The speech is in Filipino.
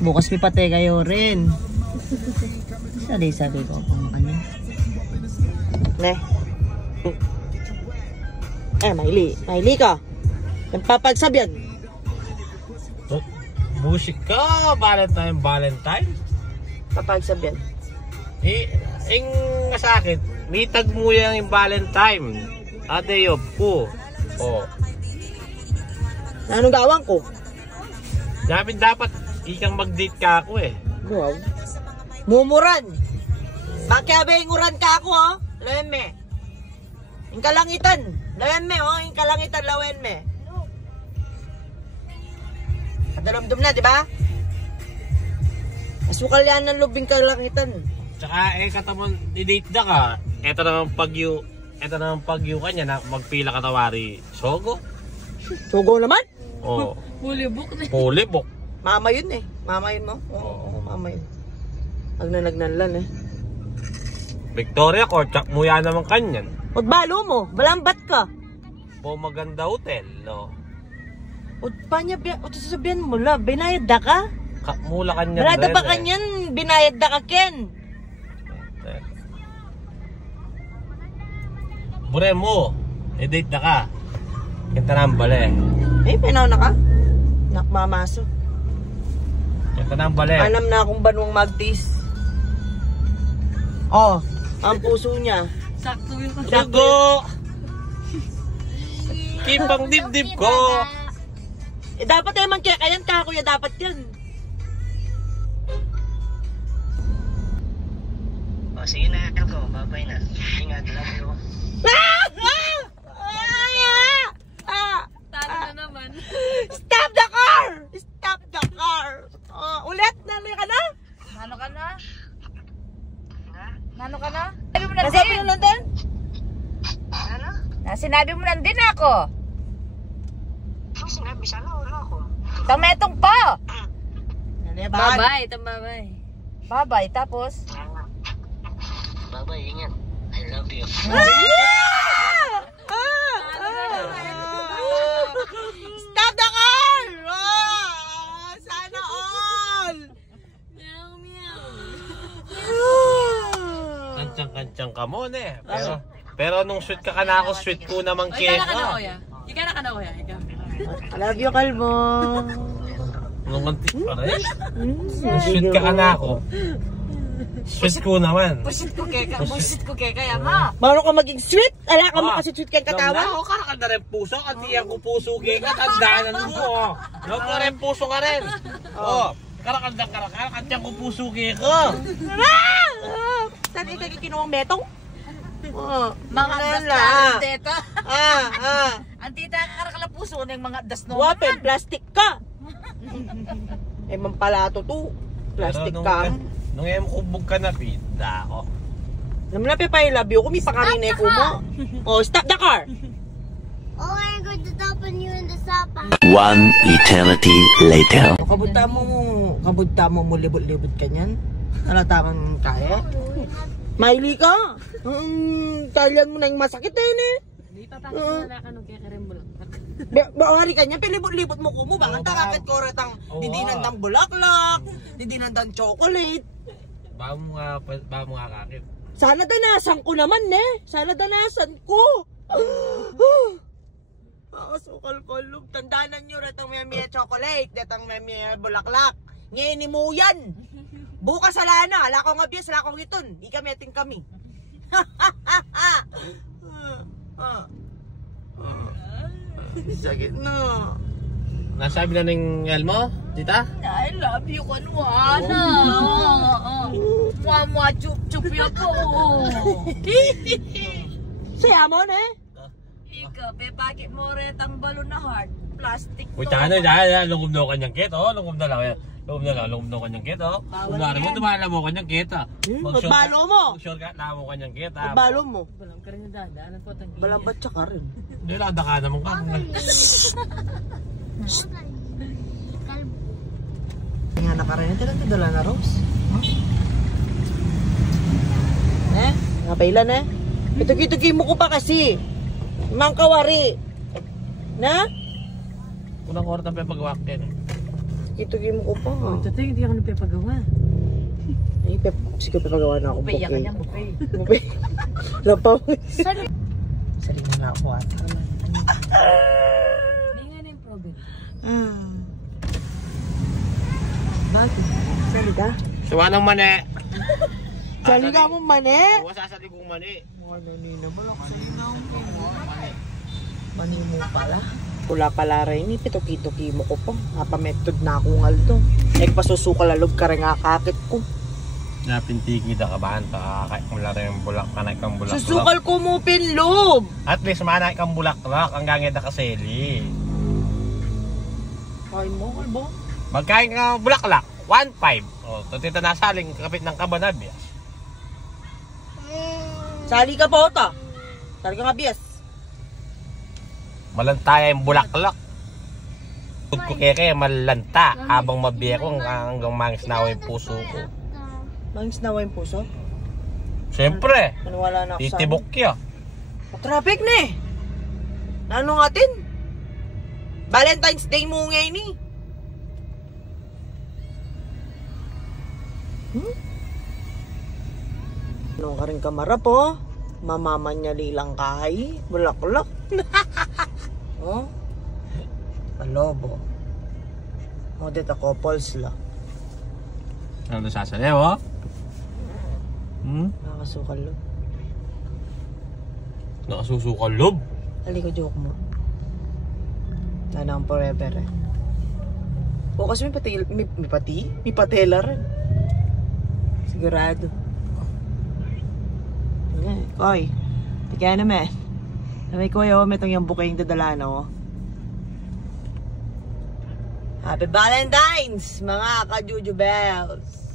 Bukas may pate kayo rin. Sabi ko kung ano. Ne. Maili ka. Nagpapagsabyan. Bullshit ka, Valentine. Papagsabyan. Sa akin, litag mo yan yung Valentine. A day off ko. Anong gawang ko? Dapat ikang mag-date ka ako eh. Wow. Mumuran. Bakyabe nguran ka ako oh. Lawen me. Yung kalangitan. Lawen me oh. Yung kalangitan lawen me. Padalamdum na, di ba? Asukal yan ng lubing kalangitan. Tsaka katamon, i-date na ka. Ito naman pagyo kanya na magpila ka tawari. Sogo? Sogo naman? Oo. Pulibok na. Pulibok. Mama yun eh. Mama yun mo? Oo, mama yun. Nagnanagnalan eh. Victoria Court, tsak mo yan naman kanyan. Magbalo mo, balambat ka. Maganda hotel, no? Sasabihan mo la, binayad da ka? Mula kanyan Balada ba kanyan, binayad da ka Ken? Bure mo, i-date na ka. Kita nambale. Pinaw na ka? Nakmamaso. Kita nambale. Alam na akong banwang magtis. Ang puso niya. Sakto yung Sugo! Kipang dibdib ko. Dapat man kaya kayan ka kuya, dapat yan. Sige na, ako. Babay na. Ingat, love you. Talo na naman. Stop the car! Stop the car! Ulit, nanoy ka na? Nano ka na? Nano ka na? Sinabi mo na Nasabi din. na lang din? Ano? Sinabi mo na din ako. Ano sinabi? Sana wala ako. Tametong po. Bye-bye. Bye-bye. Bye-bye. Tapos? Babay, ingat. I love you. Stop the car! Sana all! Meow, meow. Kancang-kancang ka mo, ne. Pero nung sweet ka na ako, sweet ko naman Ikaw na ka na, keka. kuya. Ikaw na ka na, kuya. Ikaw. I love you, Kalbo. Nung mantik pa rin. Nung sweet ka na ako, sweet ko naman. Pusit ko keka. Pusit ko keka. Yan ha. Mano ka maging sweet? Ala ka makasi sweet kang katawan? Ako kakanda rin puso, at iyan ko puso keka, tandaanan mo. Log ka rin puso ka rin. Karakandang ko puso keka. Saan ikaw kinuwang betong? Mga das Nala. na teta. Ah. Ang tita karakala puso na yung mga das no. Wapen, plastic ka. Mampalato to. Plastic ka. Nung kubog ka na, pinda ako. Namlapi pa yung labyo ko, may pakarine ko mo. Stop the car! Oh, I'm going to open you in the sapa. One eternity later. Kabudta mo libot-libot ka niyan. Talatamang kaya. Maili ka. Kailan mo na yung masakit eh. Di pa na ka nung kaya rin bulak. Bawari ka niya, pilibot-libot mo ko mo. Bakit takakit ko ratang didinandang bulaklak, didinandang chocolate. Ba mo nga kakit. Sana danasan ko naman Sana danasan ko. Sukal ko lub. Tandanan nyo ratang may chocolate, ratang may bulaklak. Ngayon mo yan. Bukas alana, ala ko nga biyas, ala ko iton. Ikameting kami. Sakit na. Nasabi na ng Elmo, tita? I love you, Kanwana. Mwa chup-chup ya po. Saya mo Ika, pepakit mo retang balon na heart. Plastic to. Uy, tsaka na, lungkog na kanyang kito. Lungkog na kanyang kito. Kunwari mo, dumala mo kanyang kita. Magbalo mo. Mag-shortcut na mo kanyang kita. Magbalo mo. Balang ka rin na dadaanan po. Balambat siya ka rin. Hindi, lada ka naman ka. Nga na ka rin. Ito lang dala na, Rose. Napailan Ito-gito mo ko pa kasi. Mang kawari. Na? Unang oras na pa pag-walk din. Tuki-tuki mo ko pa. Totoo, hindi ako nagpapagawa. Ay, sige, papagawa na ako. Bupay, yan kanya, bupay. Bupay. Lapaw. Saling na ako ata. Hindi nga na yung problem. Bakit? Sali ka? Suwa ng mani. Sali ka mo mani? Huwag sasali kong mani. Ano nina, balak sali na ako. Mani mo pala. Pula pala rin, pituki-tuki mo ko pa. Napametod na akong aldo. Nagpasusukalalog ka rin nga kakit ko. Napintigi da ka ba? Kakakait mo lang rin yung bulak. Kanay kang bulak. Susukal ko mo pinlob! At least manay kang bulak-lak. Ang gangit na kaseli. Ay mo, albo. Magkain ka bulak-lak. 1.5. O, tutita na saling kapit ng kabanab. Sali ka pa ota. Sali ka nga bias. Malantaya yung bulaklak. Tut ko kaya malanta. Habang mabiyako hanggang mangis na yung puso ko. Mangis na yung puso? Siyempre. Maniwala na ako sa Titibok kya. traffic na eh. Ano natin? Valentine's Day mo ngayon eh. Ano ka rin kamarap oh? Mamamanyali lang kahay. Bulak-bulak. Oh? Palobo. Oh, dito couples la. Ano sasali oh? Nakakasukal lo. Nakasusukal lob. Hali ko joke mo. Nanang forever eh. O kasi may patela rin. Sigurado. Koy, tigyan naman. Sabi ko yung metong yung bukay yung dadala no. Happy Valentine's mga ka-Juju Bells.